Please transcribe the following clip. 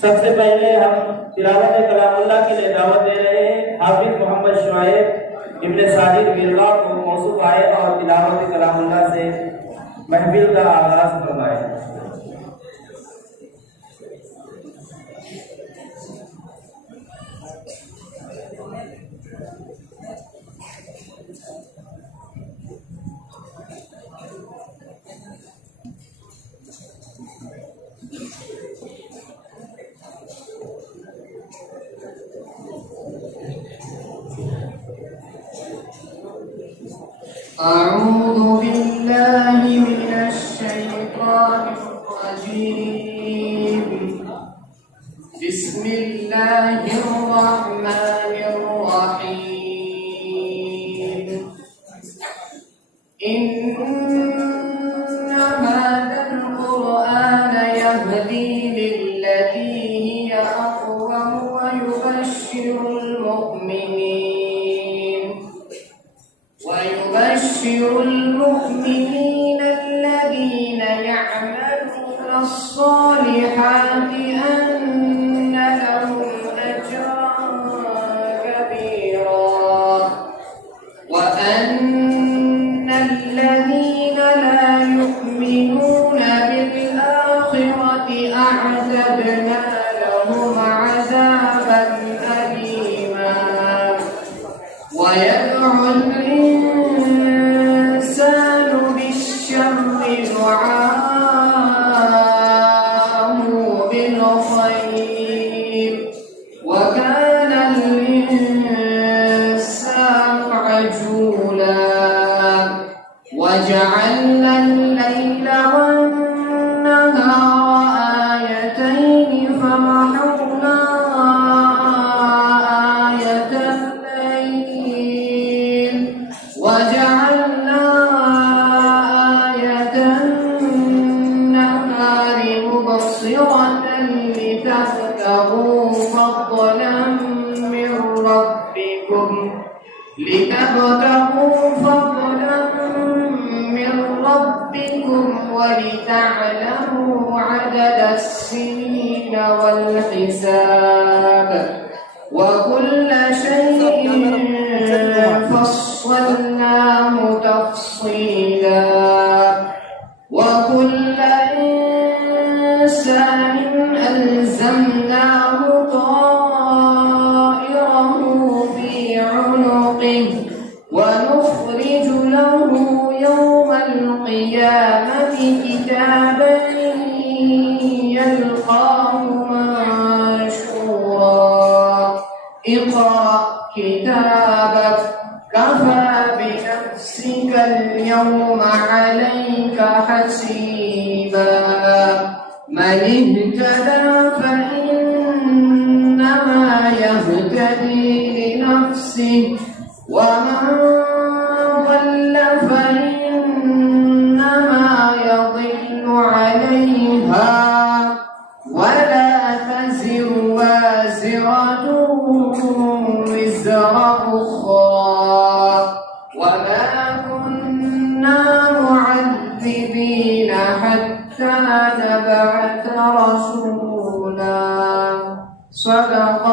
सबसे पहले हम तिलावत कलामुल्लाह के लिए दावत दे रहे हैं। हाफिज मोहम्मद शुआइब इब्न साजिद बिरला को मौसूफ आए और तिलावत कलामुल्लाह से महफिल का आगाज फरमाए। أعوذ بالله من الشيطان الرجيم. بسم الله الرحمن الرحيم. إن هذا القرآن يهدي للتي هي أقوم ويبشر المؤمنين الذين يعملون الصالحات أن لهم أجرا كبيرا وأن الذين لا يؤمنون بالآخرة أعتدنا لهم عذابا أليما. ويدعو الإنسان بالشر دعاءه بالخير وكان الإنسان عجولا. وجعلنا الليل والنهار آيتين فمحونا آية الليل وجعلنا آية النهار مبصرة لتبتغوا فضلا من ربكم ولتعلموا عدد السنين والحساب وكل شيء فصلناه تفصيلا. وكل إنسان ألزمناه طائره في عنقه ونخرج له يوم القيامة كتابا يلقاه منشورا. اقرأ كتابك كفى بنفسك اليوم عليك حسيبا. من اهتدى فإنما يهتدي لنفسه ومن ضل فإنما يضل عليها ولا تزر وازرة وزر أخرى وما كنا معذبين حتى نبعث رسولا. صدق